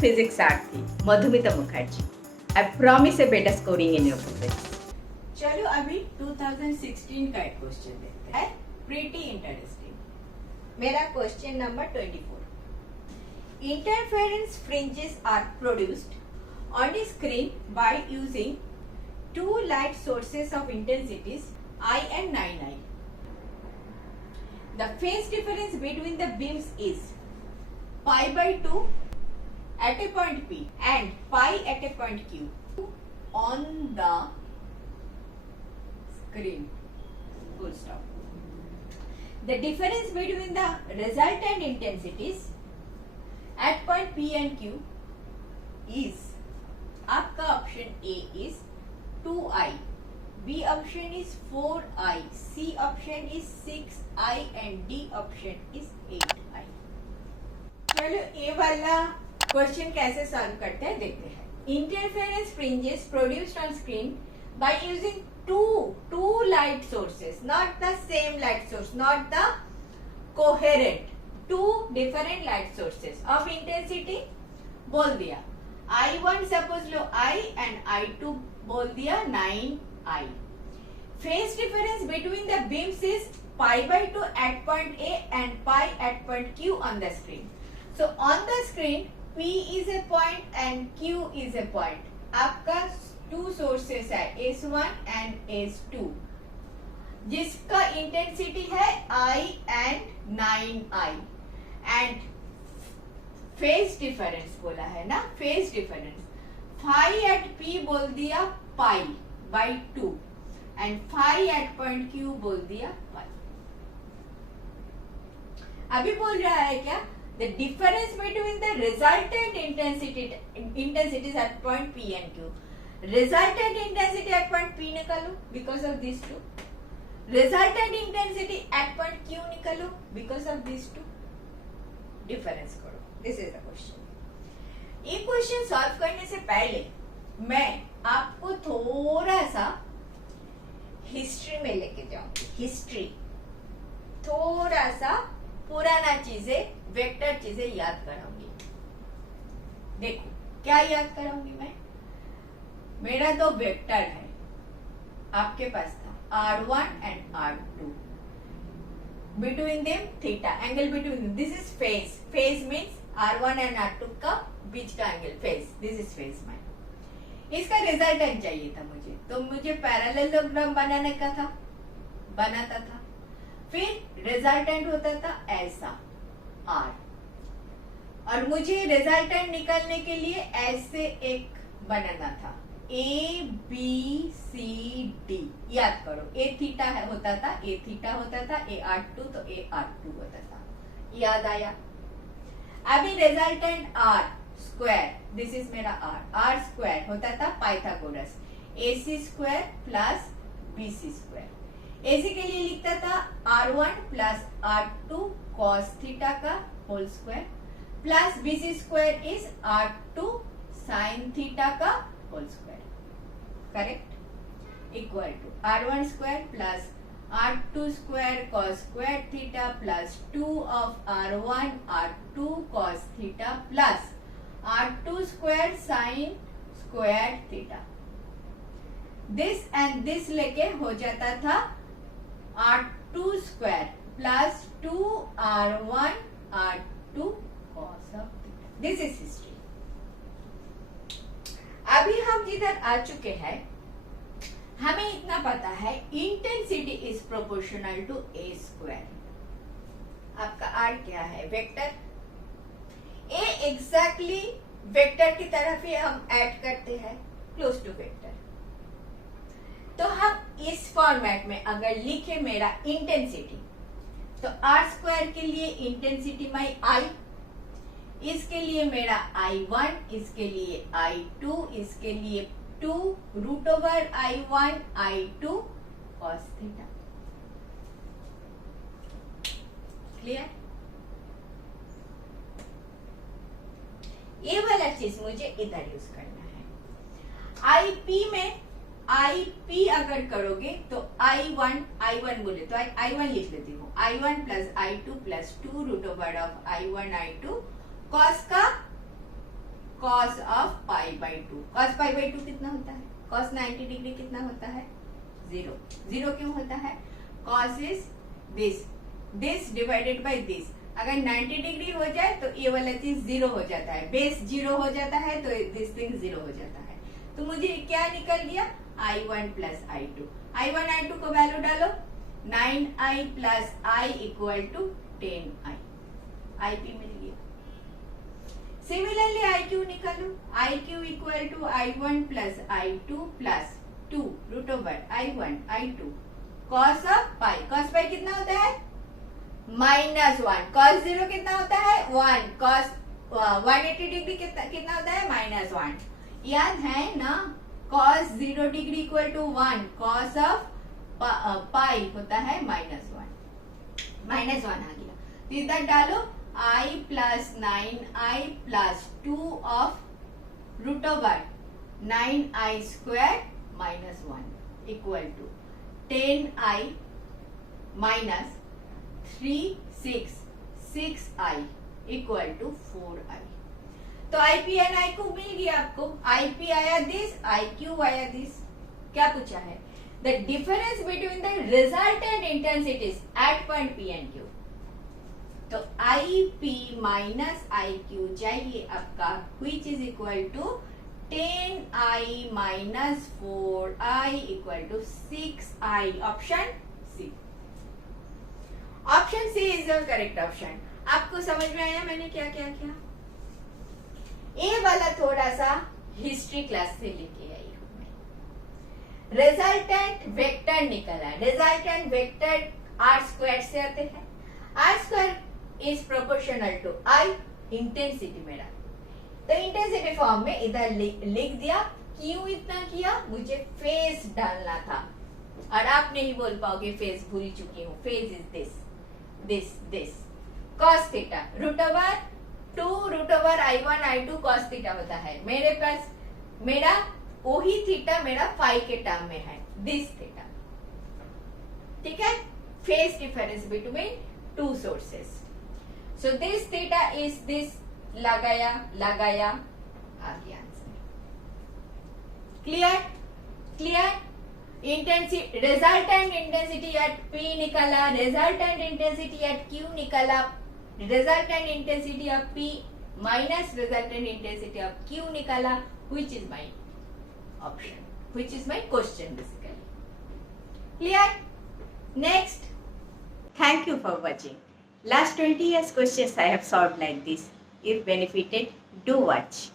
physics art थी Madhumita Mukherjee. I promise a better scoring in your physics. चलो अभी 2016 का एक क्वेश्चन देखते हैं. Pretty interesting. मेरा question number 24. Interference fringes are produced on the screen by using two light sources of intensities I and 9I. The phase difference between the beams is pi by 2 at a point P and pi at a point Q on the screen. Full stop. The difference between the resultant intensities at point P and Q is, आपका option A is 2I, B option is 4I, C option is 6I and D option is 8I. चलो ये वाला question कैसे solve करते हैं देखते हैं. Interference fringes produced on screen by using two light sources, not the same light source, not the coherent, two different light sources of intensity बोल दिया. I1 suppose low I and I2 बोल दिया 9I. Phase difference between the beams is pi by 2 at point A and pi at point Q on the screen. So on the screen P is a point and Q is a point. आपका two sources है S1 and S2 जिसका intensity है I and 9I and phase difference बोला है ना. Phase difference phi at P बोल दिया pi by 2 and phi at point Q बोल दिया पाई. अभी बोल रहा है क्या, the difference between the resultant intensities at point P and Q. Resultant intensity at point P निकालो because of this two. Resultant intensity at point Q निकालो because of this two. Difference करो. This is the question. ये question solve करने से पहले मैं आपको थोड़ा सा हिस्ट्री में लेके जाऊंगी. हिस्ट्री थोड़ा सा पुराना चीजें, वेक्टर चीजें याद कराऊंगी. देखो क्या याद कराऊंगी मैं. मेरा दो वेक्टर है, आपके पास था R1 and R2. Between them theta, angle between them. This is phase. Phase means R1 and R2 का बीच का angle. phase. This is phase मान. इसका रिजल्टेंट चाहिए था मुझे, तो मुझे पैरेललोग्राम बनाने का था, बनाता था. फिर रिजल्टेंट होता था ऐसा R, और मुझे रिजल्टेंट निकालने के लिए ऐसे एक बनाना था A B C D. याद करो A थीटा होता था, A थीटा होता था, A R2 तो A R2 होता था. याद आया. अभी resultant R square, this is मेरा R स्क्वायर होता था Pythagoras. AC square plus BC square. AC के लिए लिखता था R1 plus R2 cos theta का whole square plus BC square is R2 sin theta का whole square. Correct. Equal to R1 square plus R2 square cos square theta plus 2 of R1 R2 cos theta plus R2 square sin square theta. This and this लेके हो जाता था R2 square plus 2 R1 R2 cos of theta. This is history. अभी हम जिधर आ चुके हैं, हमें इतना पता है intensity is proportional to A square. आपका आर क्या है, वेक्टर. ए एग्जैक्टली वेक्टर की तरफ ही हम ऐड करते हैं, क्लोज टू वेक्टर. तो हम इस फॉर्मेट में अगर लिखे मेरा इंटेंसिटी, तो आर स्क्वायर के लिए इंटेंसिटी माई आई, इसके लिए मेरा I1, इसके लिए I2, इसके लिए 2 root over I1 I2 cos theta. Clear. ये वाला चीज मुझे इधर यूज करना है. IP में IP अगर करोगे तो I1 बोले तो I1 लिख लेती हूँ. I1 plus I2 plus 2 root over of I1 I2 cos का cos of pi by 2. cos pi by 2 कितना होता है? cos 90 डिग्री कितना होता है? 0. 0 क्यों होता है? cos is this divided by this. अगर 90 डिग्री हो जाए तो ये वाला चीज 0 हो जाता है, बेस 0 हो जाता है तो दिस थिंग 0 हो जाता है. तो मुझे क्या निकल गया? I1 plus I2. I1 I2 को वैल्यू डालो, 9i plus I equal to 10i. IP मिल गया. सिमिलरली IQ निकालो, IQ equal to I1 plus I2 plus 2 root over I1 I2 cos of pi. cos pi कितना होता है? -1. cos 0 कितना होता है? 1. cos 180 डिग्री कितना होता है? -1. याद है ना? cos 0 degree equal to 1. cos of pi होता है -1. -1 आ गया. तो इधर डालो I plus 9i plus 2 of root over 9i square minus 1 equal to 10i minus 6i equal to 4i. तो IP and IQ मिल गया आपको. IP आया दिस, IQ आया दिस. क्या पूछा है? The difference between the resultant intensities at point P and Q. तो IP minus IQ चाहिए आपका, which is equal to 10i minus 4i equal to 6i. Option C. Option C is the correct option. आपको समझ में आया मैंने क्या क्या किया? ये वाला थोड़ा सा हिस्ट्री क्लास से लेके आई हूं मैं. रिजल्टेंट वेक्टर निकला. रिजल्टेंट वेक्टर आर स्क्वायर से आते हैं. R square is proportional to I, intensity मेरा. तो इंटेंसिटी फॉर्म में इधर लिख दिया. क्यों इतना किया? मुझे फेज डालना था, और आप नहीं बोल पाओगे फेज भूल चुकी हूँ. Phase is this cos theta root over 2 root over I1 I2 cos theta होता है. मेरे पास मेरा वही थीटा मेरा फाई के टर्म में है, दिस थीटा. ठीक है? Phase difference between two sources. So this theta is this. लगाया आ गया answer. Clear. Intensity, resultant intensity eight P निकाला, रिजल्टेंट इंटेंसिटी एट Q निकाला, resultant intensity of P minus resultant intensity of Q निकाला, which is my option, which is my question basically. Clear? Next. Thank you for watching. Last 20 years questions I have solved like this. If benefited, do watch.